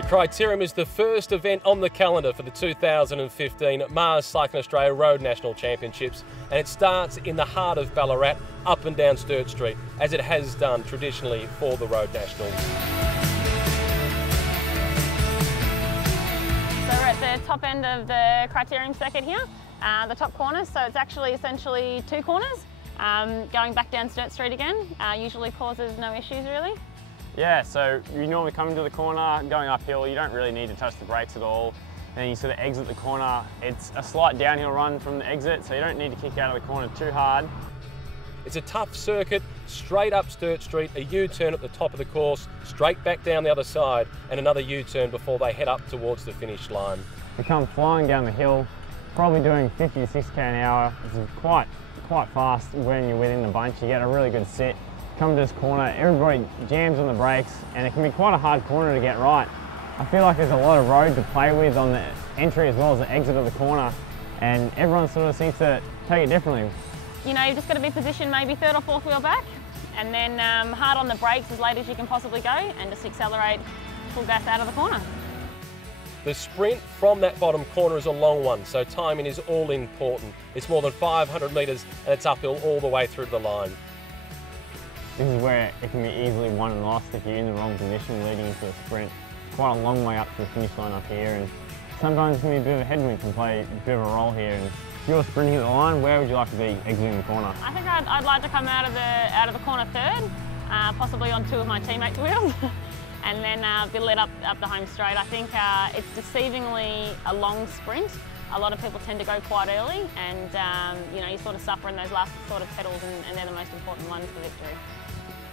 The Criterium is the first event on the calendar for the 2015 Mars Cycling Australia Road National Championships, and it starts in the heart of Ballarat, up and down Sturt Street, as it has done traditionally for the Road Nationals. So we're at the top end of the Criterium circuit here, the top corners, so it's actually essentially two corners. Going back down Sturt Street again usually causes no issues really. Yeah, so you normally come into the corner, going uphill, you don't really need to touch the brakes at all. Then you sort of exit the corner. It's a slight downhill run from the exit, so you don't need to kick out of the corner too hard. It's a tough circuit, straight up Sturt Street, a U-turn at the top of the course, straight back down the other side, and another U-turn before they head up towards the finish line. You come flying down the hill, probably doing 50 to 60 k an hour. It's quite fast when you're within the bunch. You get a really good sit. Come to this corner, everybody jams on the brakes, and it can be quite a hard corner to get right. I feel like there's a lot of road to play with on the entry as well as the exit of the corner, and everyone sort of seems to take it differently. You know, you've just got to be positioned maybe third or fourth wheel back, and then hard on the brakes as late as you can possibly go, and just accelerate full gas out of the corner. The sprint from that bottom corner is a long one, so timing is all important. It's more than 500 metres and it's uphill all the way through the line. This is where it can be easily won and lost if you're in the wrong position leading into a sprint. Quite a long way up to the finish line up here, and sometimes it can be a bit of a headwind, can play a bit of a role here. And if you're sprinting at the line, where would you like to be exiting the corner? I think I'd like to come out of the corner third, possibly on two of my teammates' wheels, and then be led up the home straight. I think it's deceivingly a long sprint. A lot of people tend to go quite early, and you know, you sort of suffer in those last sort of pedals, and they're the most important ones for victory.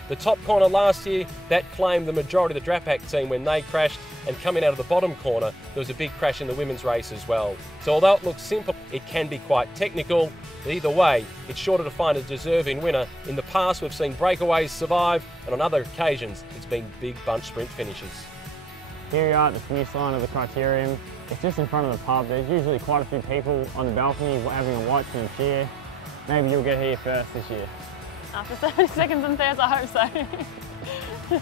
The top corner last year, that claimed the majority of the Drapac team when they crashed, and coming out of the bottom corner, there was a big crash in the women's race as well. So although it looks simple, it can be quite technical. But either way, it's sure to find a deserving winner. In the past, we've seen breakaways survive, and on other occasions, it's been big bunch sprint finishes. Here we are at the finish line of the Criterium. It's just in front of the pub. There's usually quite a few people on the balcony having a watch and a cheer. Maybe you'll get here first this year. After 70 seconds and thirds, I hope so.